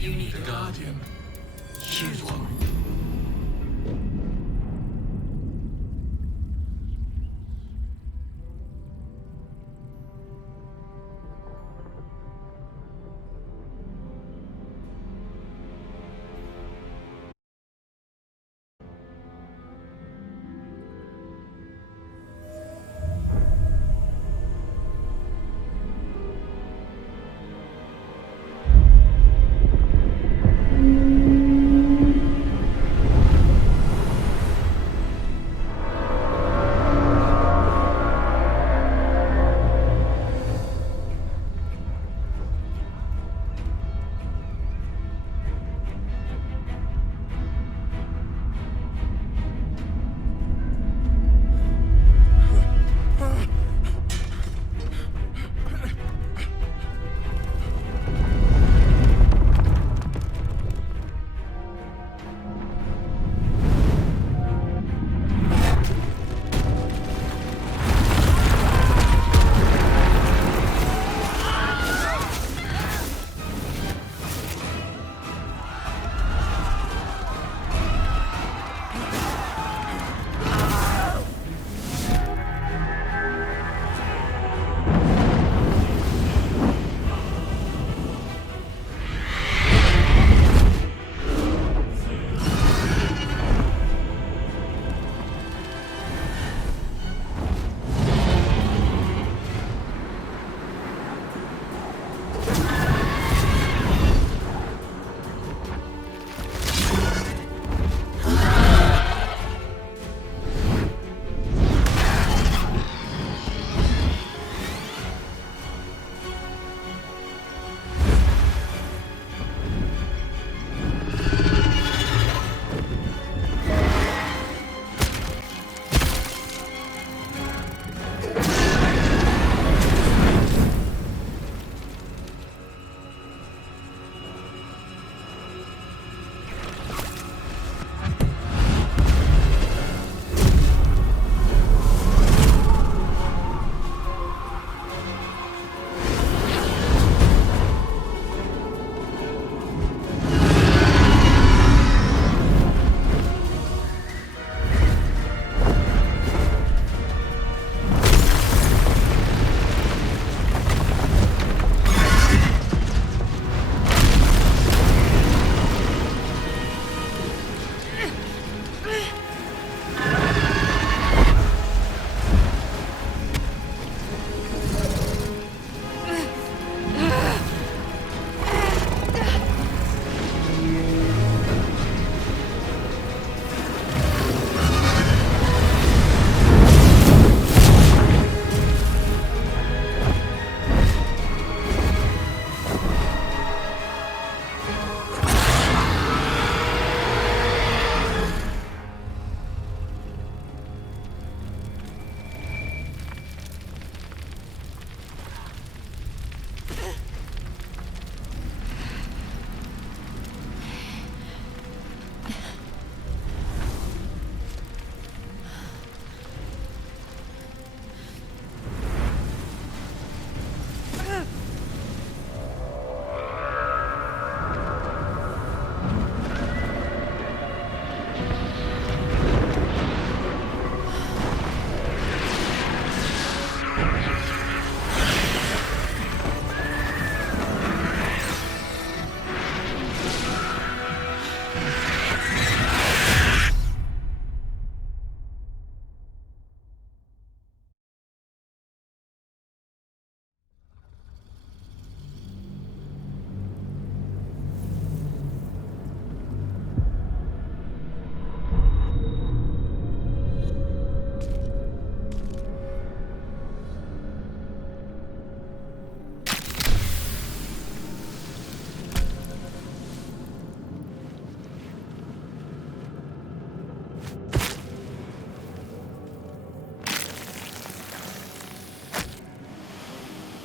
You need a guardian. Choose one.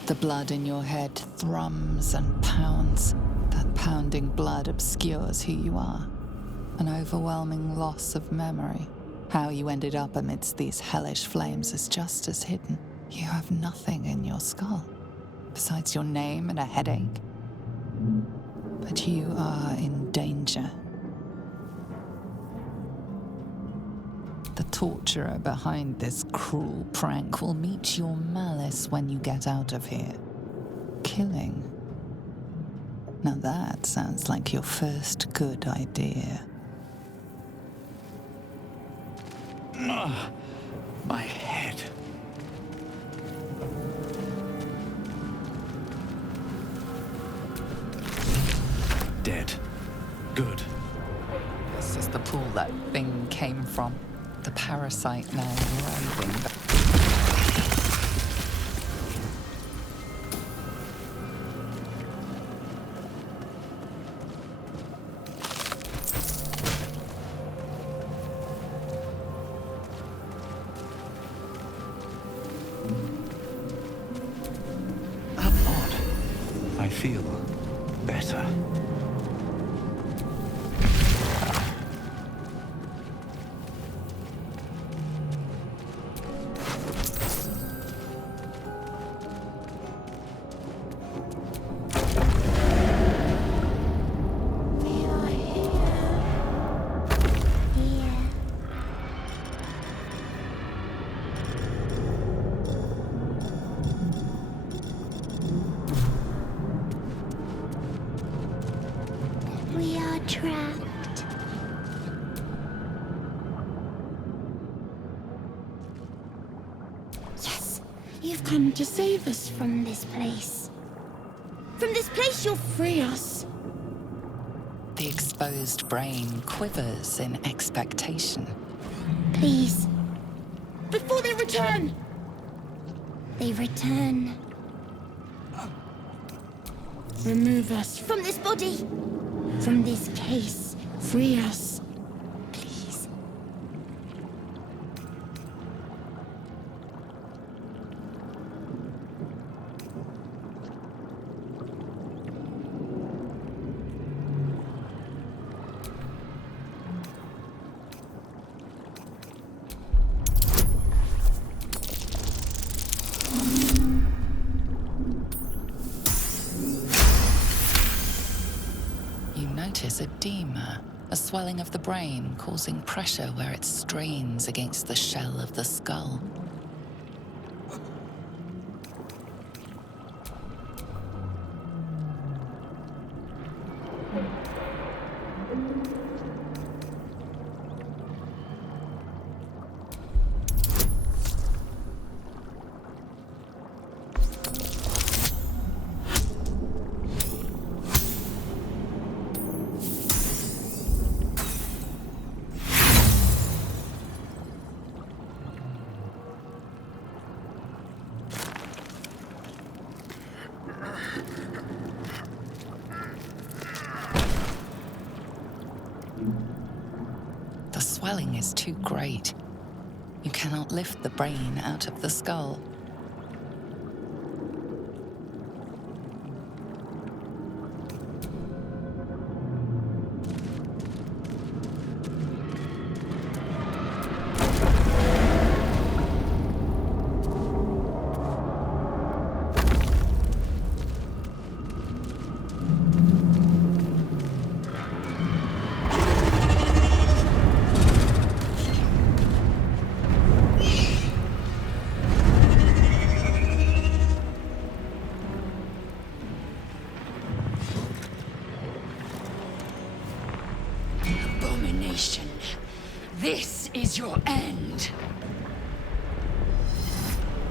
The blood in your head thrums and pounds. That pounding blood obscures who you are. An overwhelming loss of memory. How you ended up amidst these hellish flames is just as hidden. You have nothing in your skull, besides your name and a headache. But you are in danger. The torturer behind this cruel prank will meet your malice when you get out of here. Killing. Now that sounds like your first good idea. My head. Dead. Good. This is the pool that thing came from. The parasite now writhing. I feel better. We are trapped. Yes, you've come to save us from this place. From this place, you'll free us. The exposed brain quivers in expectation. Please. Before they return! They return. Remove us from this body. From this case. Free us. Please. You notice edema, a swelling of the brain causing pressure where it strains against the shell of the skull. The swelling is too great. You cannot lift the brain out of the skull. Abomination. This is your end.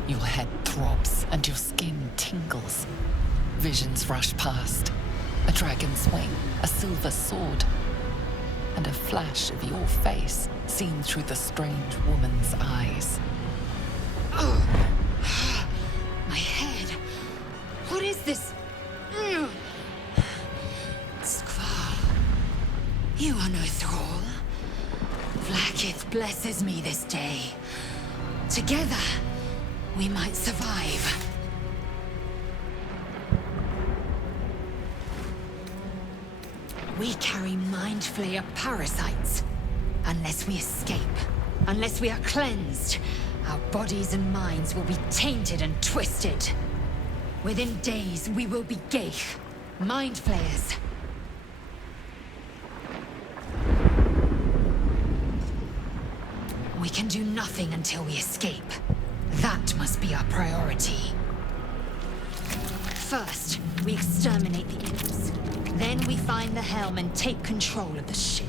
Your head throbs and your skin tingles. Visions rush past. A dragon's wing, a silver sword, and a flash of your face seen through the strange woman's eyes. My head. What is this? Skvar. You are no thrall. Vlaakith blesses me this day. Together, we might survive. We carry mind flayer parasites. Unless we escape, unless we are cleansed, our bodies and minds will be tainted and twisted. Within days, we will be Geich, mind flayers. can do nothing until we escape. That must be our priority. First, we exterminate the imps. Then we find the helm and take control of the ship.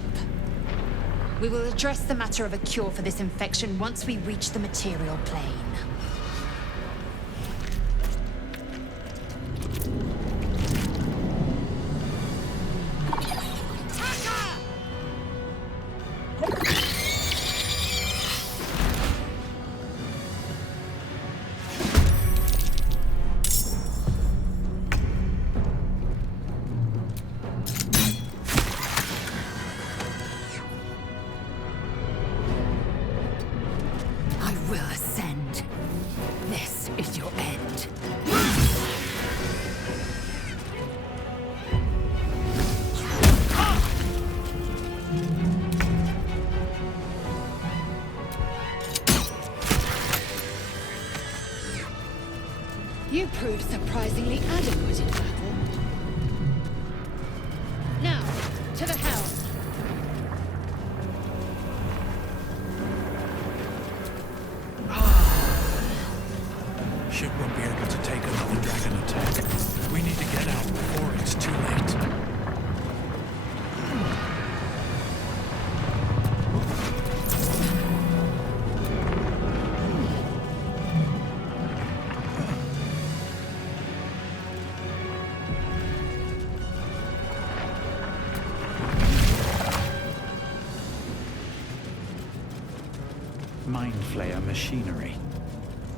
We will address the matter of a cure for this infection once we reach the material plane. You proved surprisingly adequate in battle. Now, to the helm. Ship won't be able to take another dragon attack. We need to get out before it's too late. Mind flayer machinery.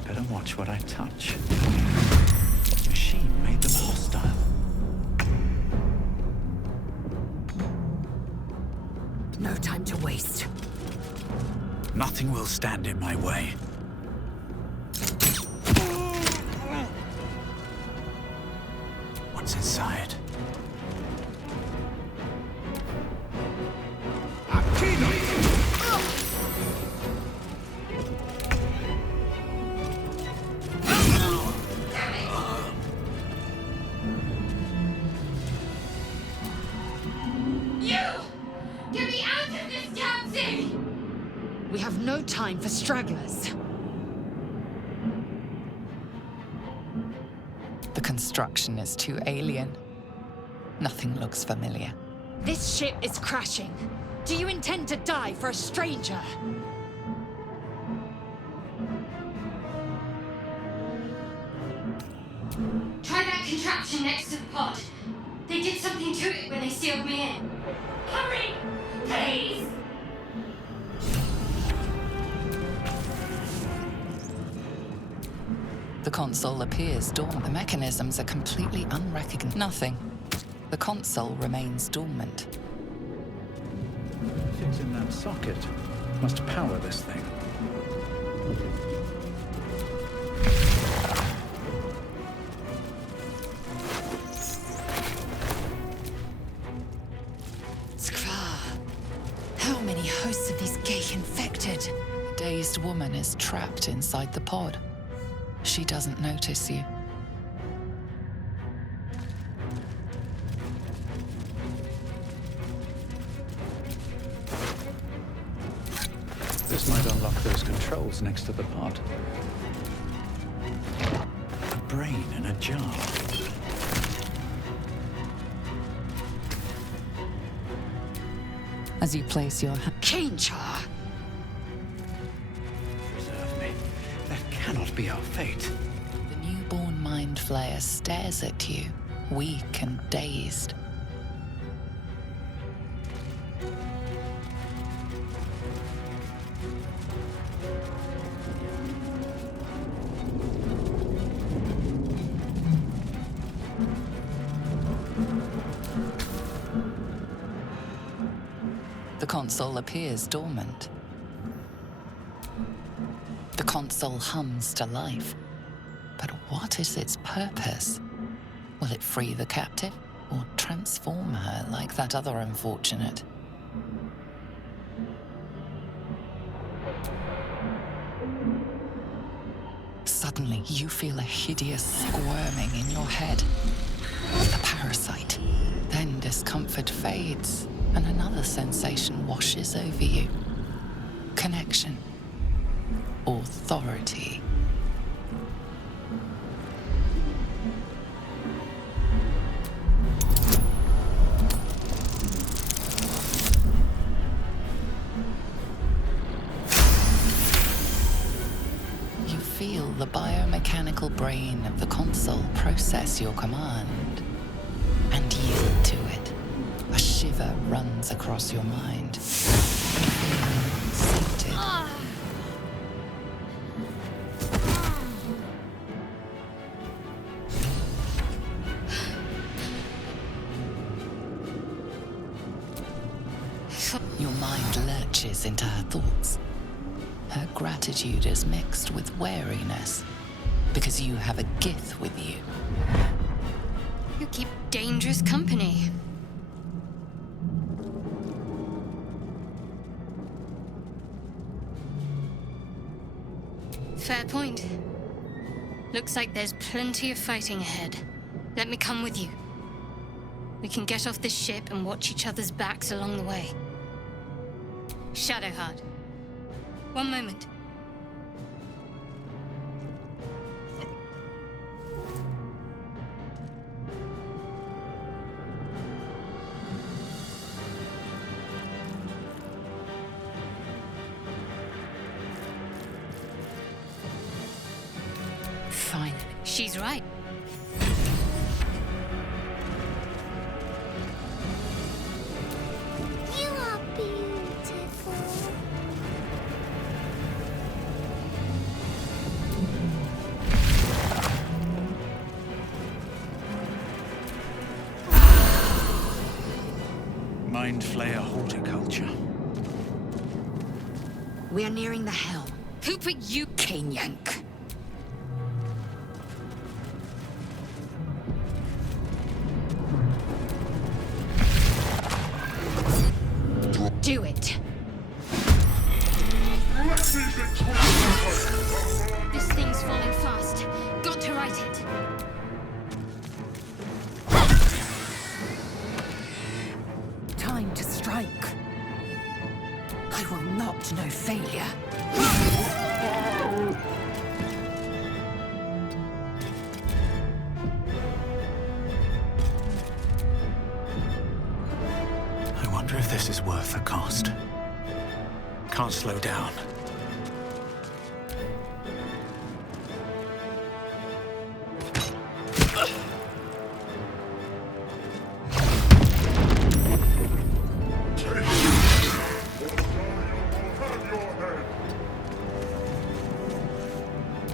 Better watch what I touch. Machine made them hostile. No time to waste. Nothing will stand in my way. What's inside? We have no time for stragglers. The construction is too alien. Nothing looks familiar. This ship is crashing. Do you intend to die for a stranger? Try that contraption next to the pod. They did something to it when they sealed me in. Hurry! Please! The console appears dormant. The mechanisms are completely unrecognizable. Nothing. The console remains dormant. Fits in that socket. Must power this thing. How many hosts of these gay infected? A dazed woman is trapped inside the pod. She doesn't notice you. This might unlock those controls next to the pod. A brain in a jar. As you place your hand, Cainchar! Preserve me. That cannot be our fate. the newborn mind flayer stares at you, weak and dazed. The console appears dormant. The console hums to life. But what is its purpose? Will it free the captive or transform her like that other unfortunate? Suddenly, you feel a hideous squirming in your head. The parasite. Then discomfort fades, and another sensation washes over you. Connection. authority. You feel the biomechanical brain of the console process your command and yield to it. A shiver runs across your mind. Seated. Your mind lurches into her thoughts. Her gratitude is mixed with wariness, because you have a Gith with you. You keep dangerous company. Fair point. Looks like there's plenty of fighting ahead. Let me come with you. We can get off this ship and watch each other's backs along the way. Shadowheart. One moment. Finally. She's right. You are beautiful. Mind Flayer horticulture. We are nearing the helm. Who put you? Cane Yank. Do it. This thing's falling fast. Got to right it. Time to strike. I will not know failure. I wonder if this is worth the cost. Can't slow down.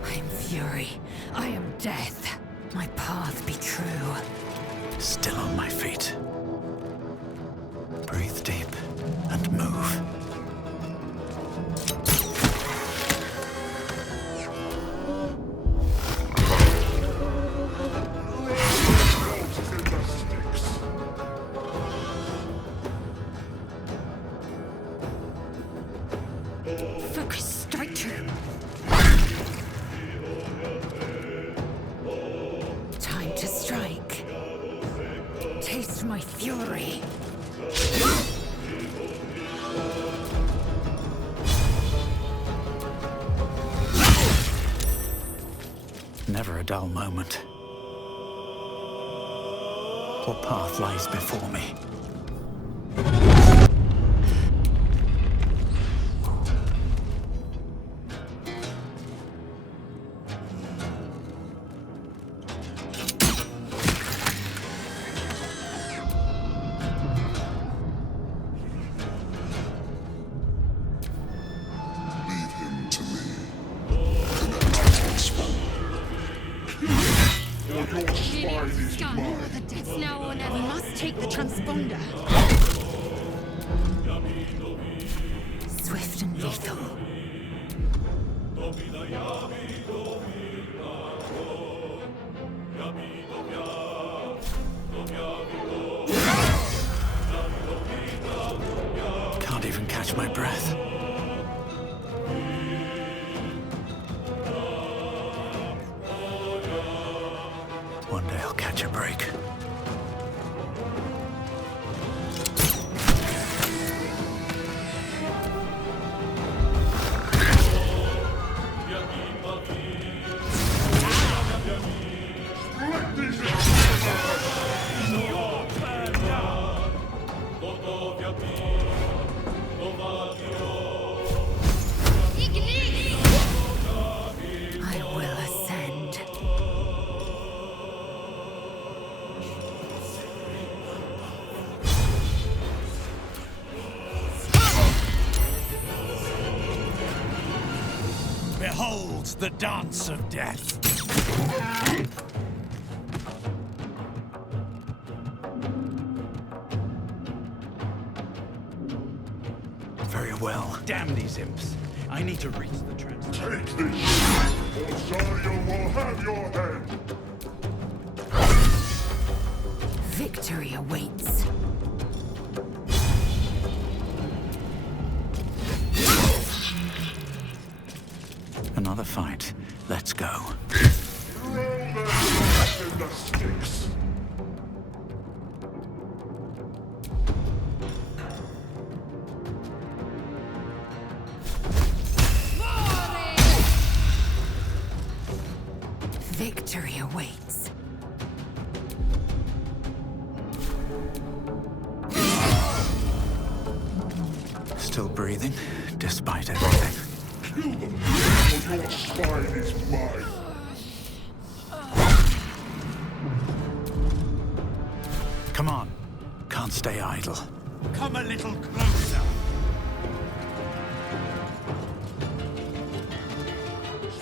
I am fury. I am death. My path be true. Still on my feet. Breathe deep and move. Focus, strike true. Time to strike. Taste my fury. Never a dull moment. What path lies before me? Leave him to me. Connect spawn. Or your spine is mine. It's now or never. We must take the transponder. Swift and lethal. Can't even catch my breath. One day I'll catch a break. I will ascend. Behold the dance of death. Very well. Damn these imps. I need to reach the transport. Take this, or Zarya will have your head! Victory awaits. Another fight. Let's go. Throw them back in the sticks! Victory awaits. Still breathing, despite everything. Kill them, or your spine is mine! Come on. Can't stay idle. Come a little closer.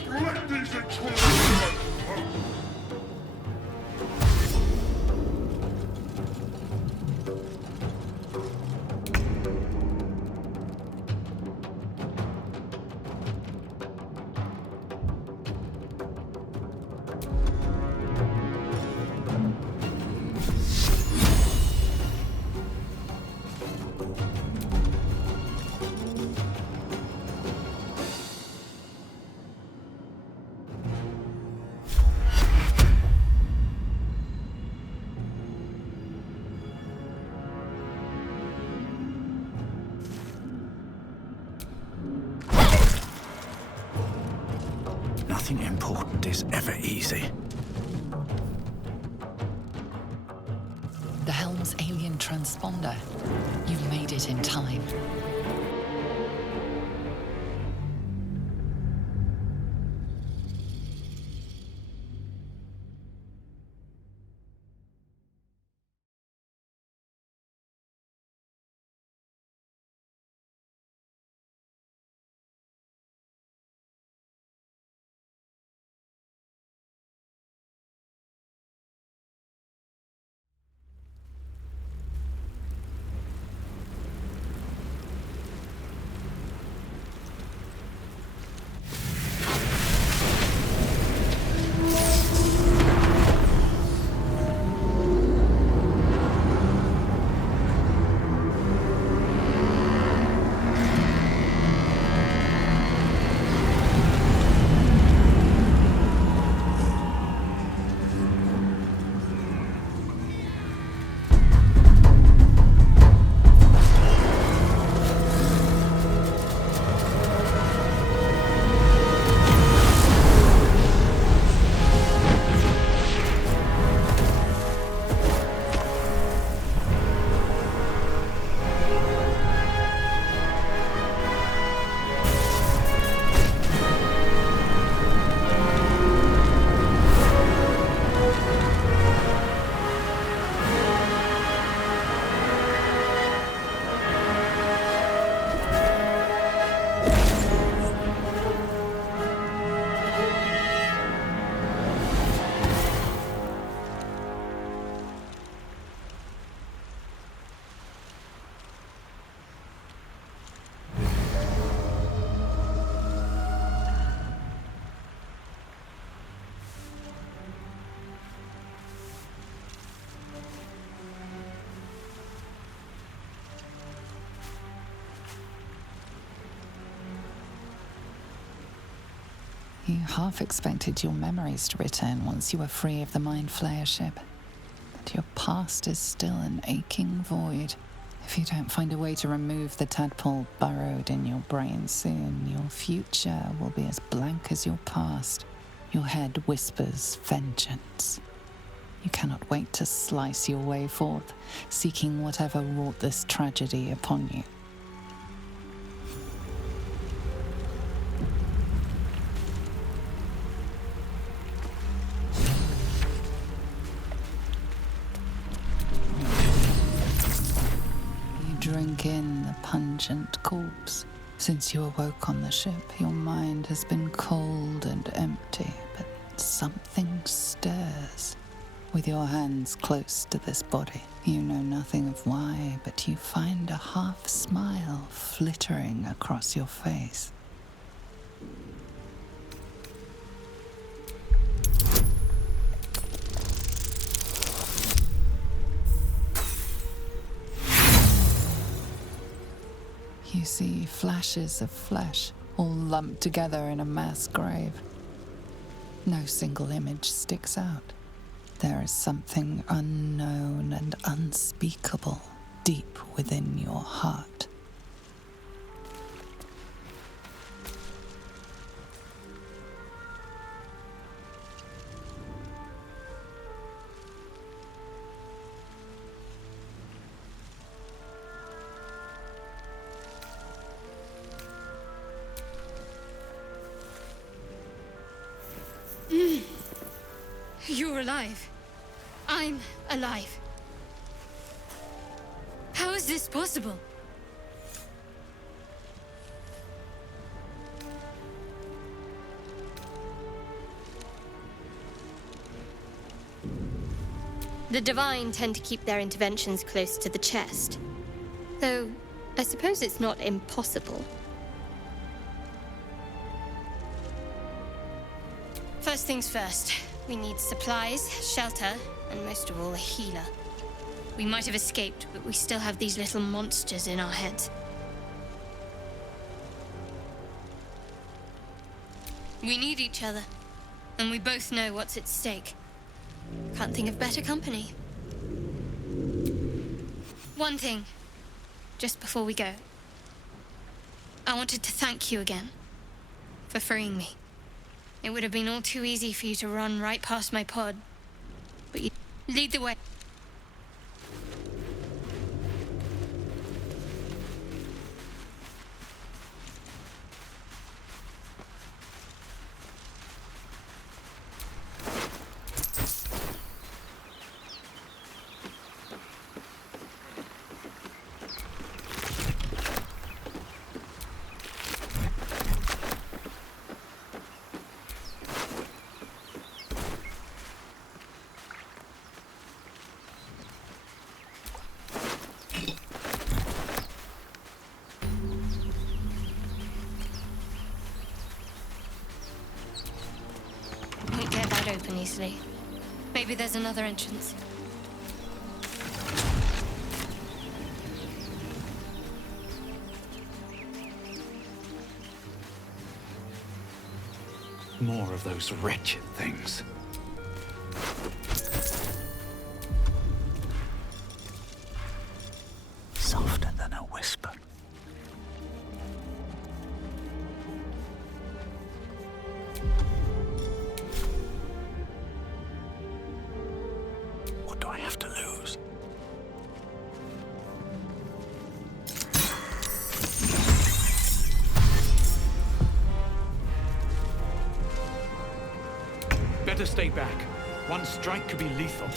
Let these intruders Nothing important is ever easy. The helm's alien transponder. You've made it in time. You half expected your memories to return once you were free of the Mind Flayer ship. But your past is still an aching void. If you don't find a way to remove the tadpole burrowed in your brain soon, your future will be as blank as your past. Your head whispers vengeance. You cannot wait to slice your way forth, seeking whatever wrought this tragedy upon you. You drink in the pungent corpse. Since you awoke on the ship, your mind has been cold and empty, but something stirs. With your hands close to this body, you know nothing of why, but you find a half smile flittering across your face. You see flashes of flesh, all lumped together in a mass grave. No single image sticks out. There is something unknown and unspeakable deep within your heart. You're alive. I'm alive. How is this possible? The Divine tend to keep their interventions close to the chest. Though, I suppose it's not impossible. First things first. We need supplies, shelter, and most of all, a healer. We might have escaped, but we still have these little monsters in our heads. We need each other, and we both know what's at stake. Can't think of better company. One thing, just before we go. I wanted to thank you again for freeing me. It would have been all too easy for you to run right past my pod. But you lead the way. Open easily. Maybe there's another entrance. More of those wretched things. Softer than a whisper. What do I have to lose? Better stay back. One strike could be lethal.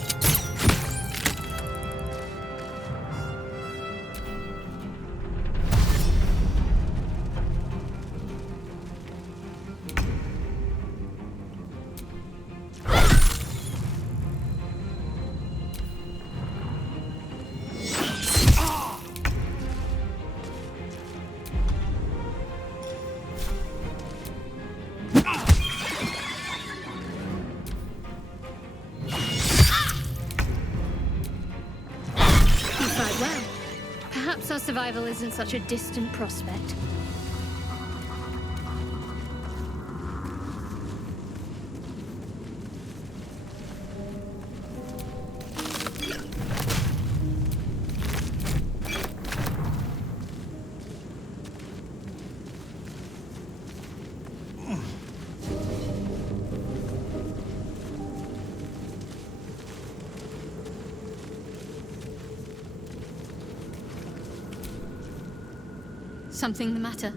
Perhaps our survival isn't such a distant prospect. something the matter?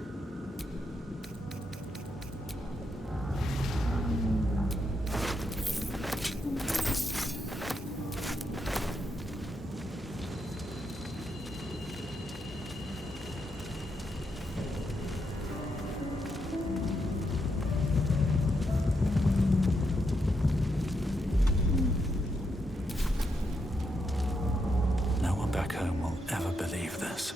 No one back home will ever believe this.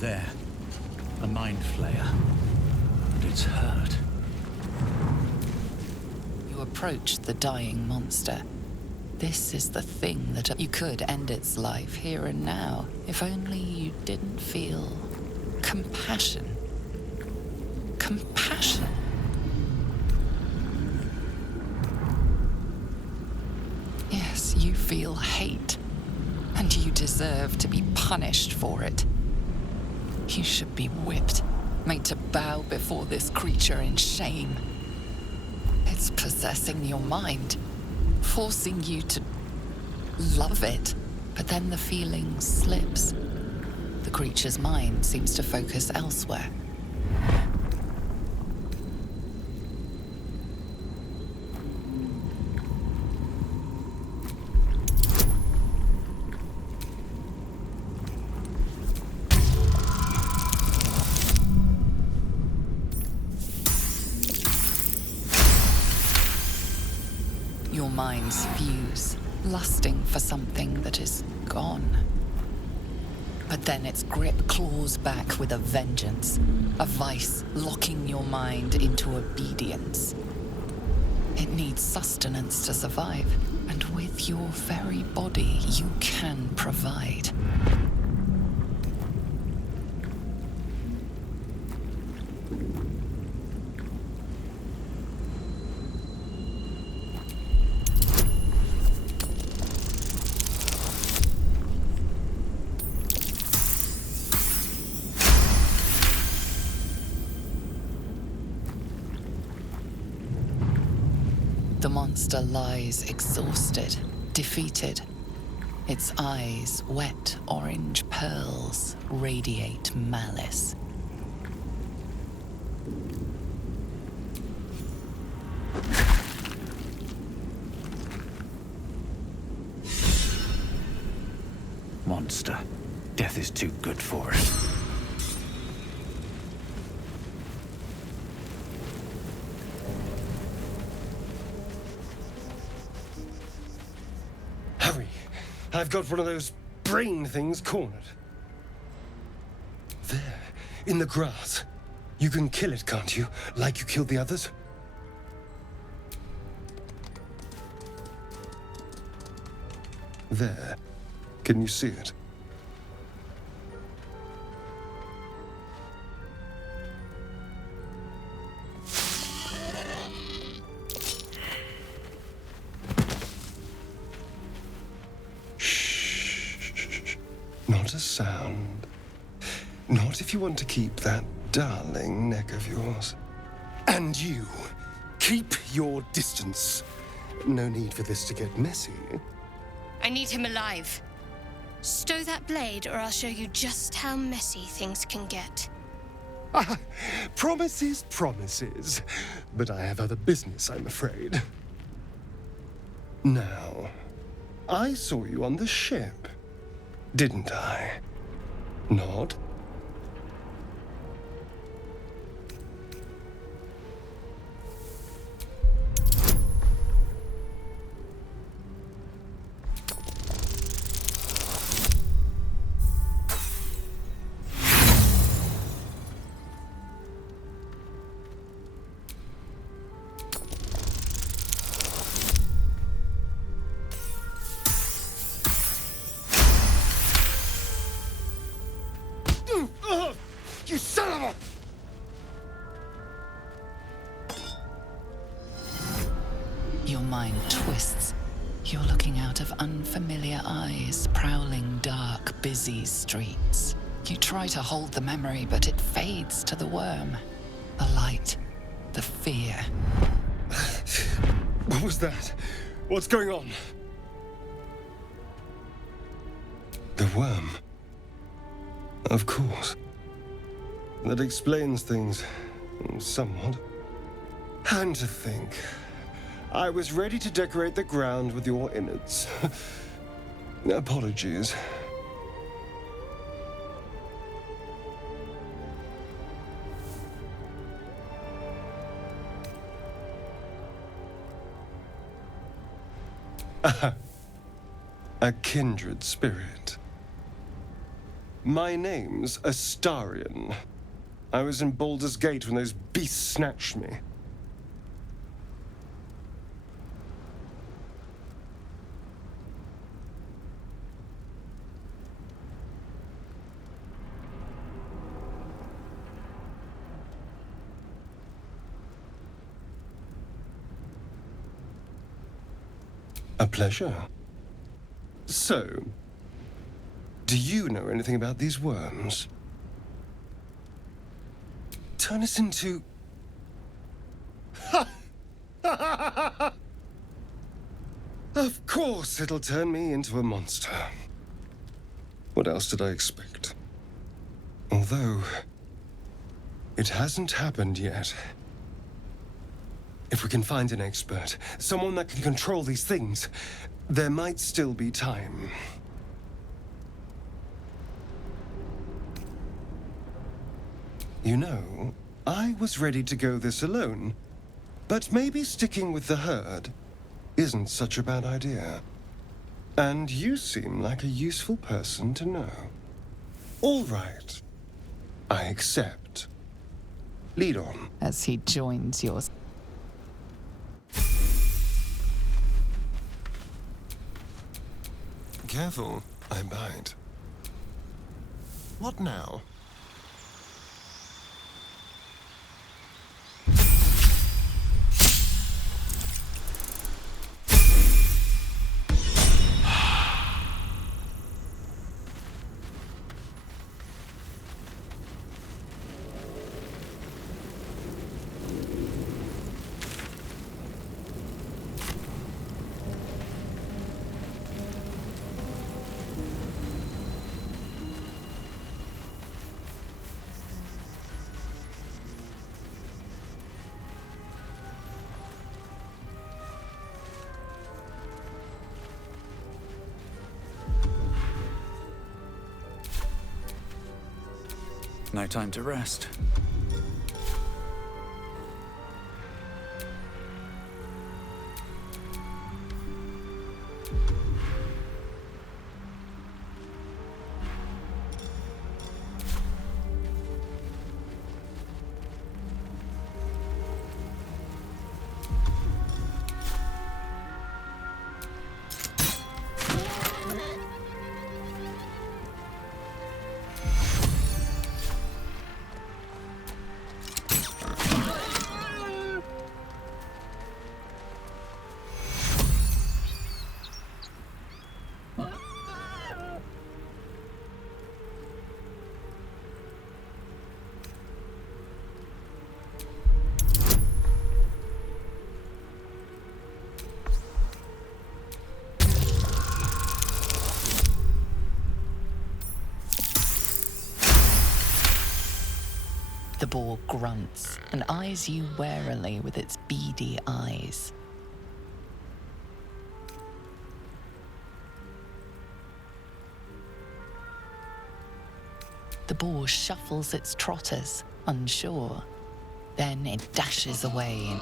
There. A mind flayer. And it's hurt. You approach the dying monster. This is the thing that you could end its life here and now, if only you didn't feel compassion. Compassion. Yes, you feel hate, and you deserve to be punished for it. You should be whipped, made to bow before this creature in shame. It's possessing your mind, forcing you to love it, but then the feeling slips. The creature's mind seems to focus elsewhere. Your minds fuse, lusting for something that is gone. But then its grip claws back with a vengeance, a vice locking your mind into obedience. It needs sustenance to survive, and with your very body, you can provide. The monster lies exhausted, defeated. Its eyes, wet orange pearls, radiate malice. Monster. Death is too good for it. Hurry! I've got one of those brain things cornered. There, in the grass. You can kill it, can't you? Like you killed the others? There. Can you see it? Shh. Not a sound. Not if you want to keep that darling neck of yours. And you, keep your distance. No need for this to get messy. I need him alive. Stow that blade, or I'll show you just how messy things can get. Promises, promises. But I have other business, I'm afraid. Now, I saw you on the ship, didn't I? Nod? You son of a... Your mind twists. You're looking out of unfamiliar eyes, prowling dark, busy streets. You try to hold the memory, but it fades to the worm. The light, the fear. What was that? What's going on? The worm. Of course. That explains things somewhat. And to think, I was ready to decorate the ground with your innards. Apologies. A kindred spirit. My name's Astarion. I was in Baldur's Gate when those beasts snatched me. A pleasure. So, do you know anything about these worms? Turn us into... Of course it'll turn me into a monster. What else did I expect? Although, it hasn't happened yet. If we can find an expert, someone that can control these things, there might still be time. You know, I was ready to go this alone, but maybe sticking with the herd isn't such a bad idea. And you seem like a useful person to know. All right. I accept. Lead on. As he joins yours. Careful, I bite. What now? No time to rest. The boar grunts and eyes you warily with its beady eyes. The boar shuffles its trotters, unsure. Then it dashes away.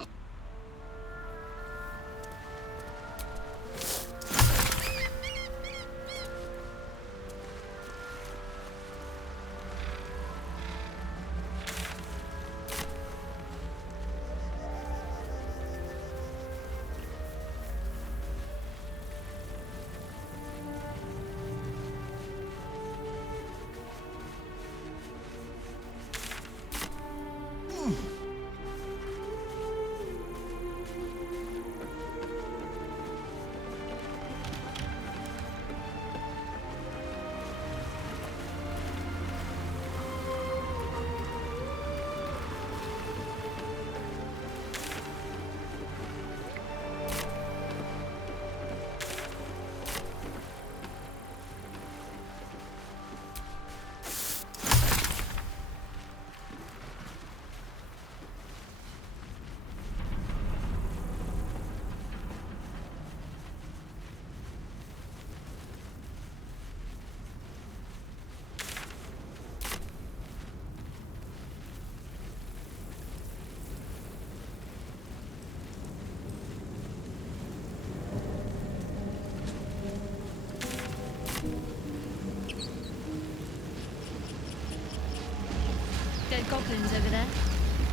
dead goblins over there.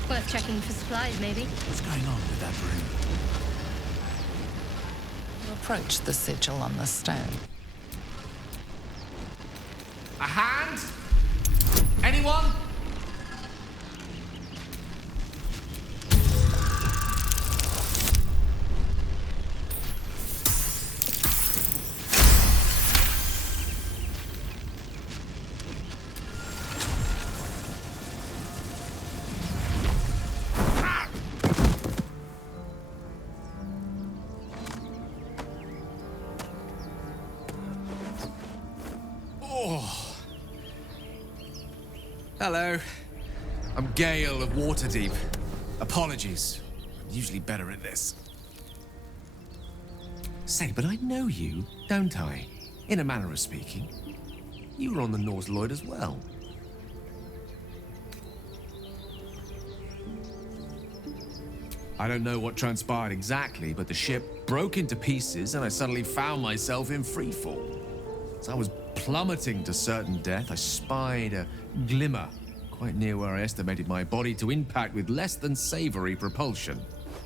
Worth checking for supplies, maybe. What's going on with that room? You approach the sigil on the stone. A hand? Anyone? Hello. I'm Gale of Waterdeep. Apologies. I'm usually better at this. Say, but I know you, don't I? In a manner of speaking. You were on the Norse Lloyd as well. I don't know what transpired exactly, but the ship broke into pieces and I suddenly found myself in freefall. As I was plummeting to certain death, I spied a glimmer quite near where I estimated my body to impact with less than savory propulsion.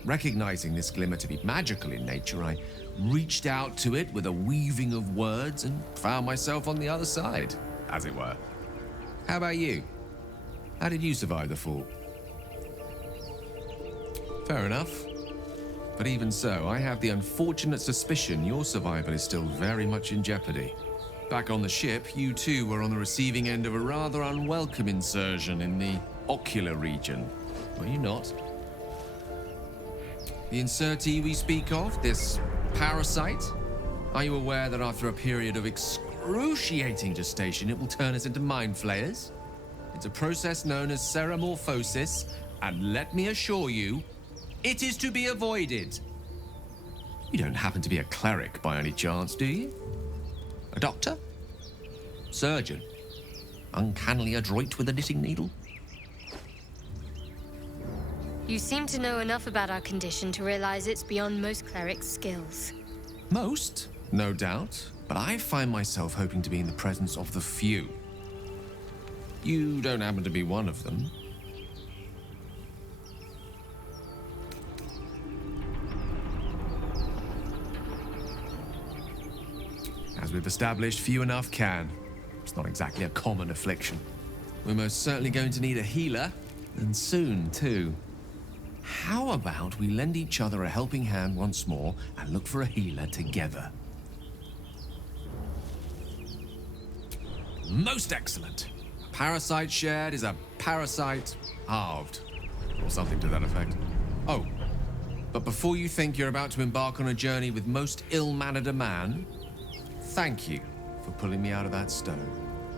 Recognizing this glimmer to be magical in nature, I reached out to it with a weaving of words and found myself on the other side, as it were. How about you? How did you survive the fall? Fair enough. But even so, I have the unfortunate suspicion your survival is still very much in jeopardy. Back on the ship, you too were on the receiving end of a rather unwelcome insertion in the ocular region, were you not? The insertee we speak of, this parasite, are you aware that after a period of excruciating gestation, it will turn us into mind flayers? It's a process known as ceramorphosis, and let me assure you, it is to be avoided. You don't happen to be a cleric by any chance, do you? A doctor? Surgeon? Uncannily adroit with a knitting needle? You seem to know enough about our condition to realize it's beyond most clerics' skills. Most, no doubt, but I find myself hoping to be in the presence of the few. You don't happen to be one of them. As we've established, few enough can. It's not exactly a common affliction. We're most certainly going to need a healer, and soon, too. How about we lend each other a helping hand once more and look for a healer together? Most excellent. A parasite shared is a parasite halved, or something to that effect. Oh, but before you think you're about to embark on a journey with most ill-mannered a man, thank you for pulling me out of that stone.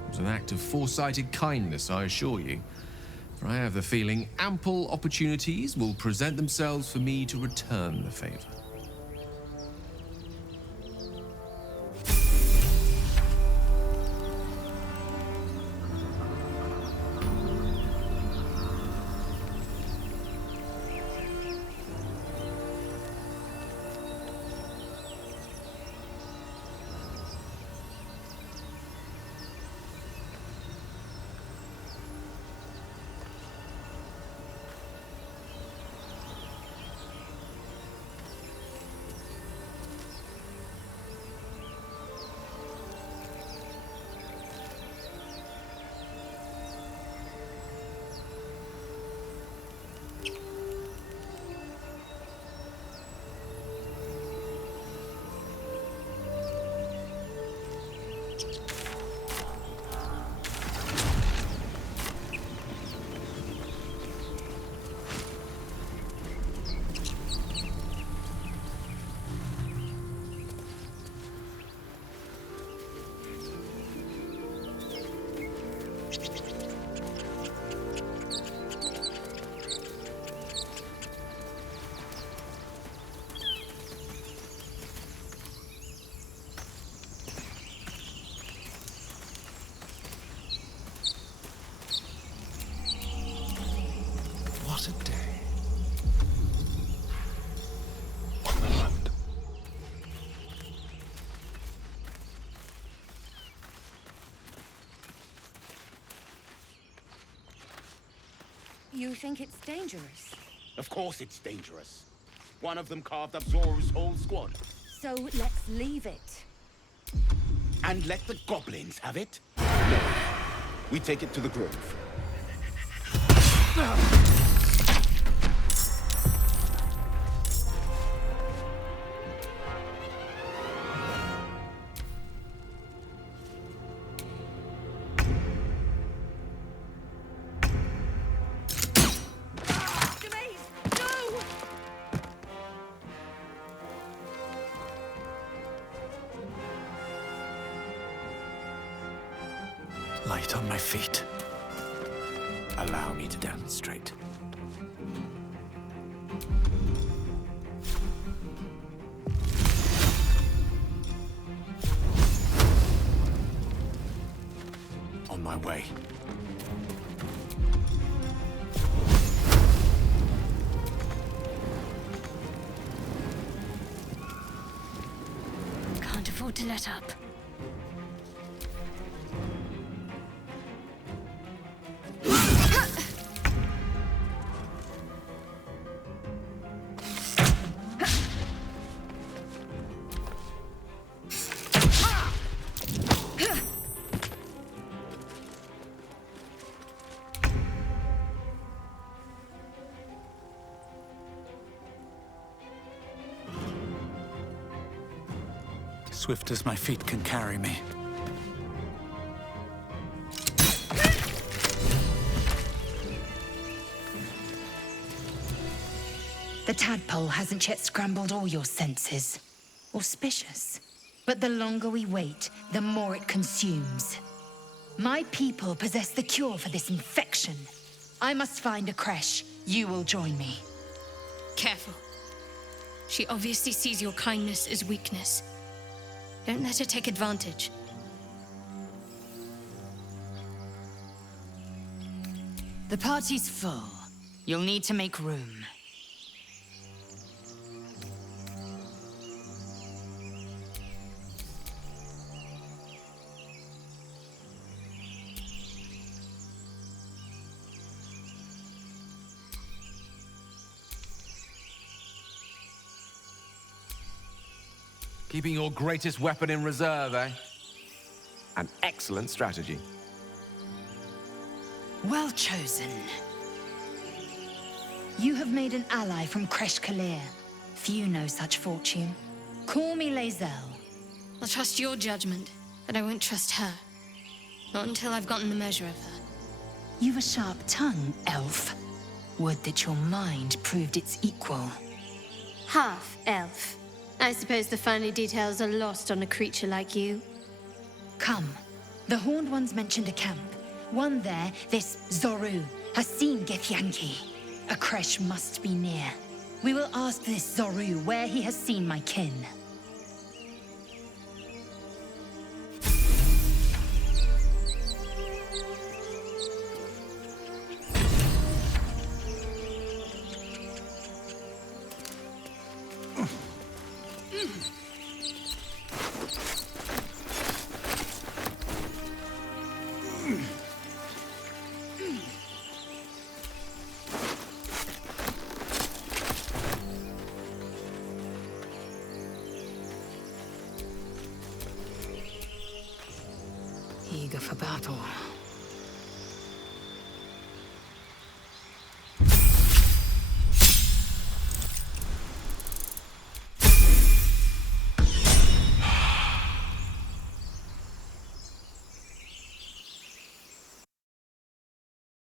It was an act of foresighted kindness, I assure you. For I have the feeling ample opportunities will present themselves for me to return the favor. You think it's dangerous? Of course it's dangerous. One of them carved up Zoru's whole squad. So let's leave it. And let the goblins have it? No. We take it to the grove. Light on my feet. Allow me to demonstrate. On my way. Can't afford to let up. Swift as my feet can carry me. The tadpole hasn't yet scrambled all your senses. Auspicious. But the longer we wait, the more it consumes. My people possess the cure for this infection. I must find a creche. You will join me. Careful. She obviously sees your kindness as weakness. Don't let her take advantage. The party's full. You'll need to make room. Keeping your greatest weapon in reserve, eh? An excellent strategy. Well chosen. You have made an ally from Kresh Kalir. Few know such fortune. Call me Lae'zel. I'll trust your judgment, but I won't trust her. Not until I've gotten the measure of her. You've a sharp tongue, elf. Would that your mind proved its equal. Half elf. I suppose the finer details are lost on a creature like you. Come. The Horned Ones mentioned a camp. One there, this Zoru, has seen Githyanki. A creche must be near. We will ask this Zoru where he has seen my kin. Eager for battle.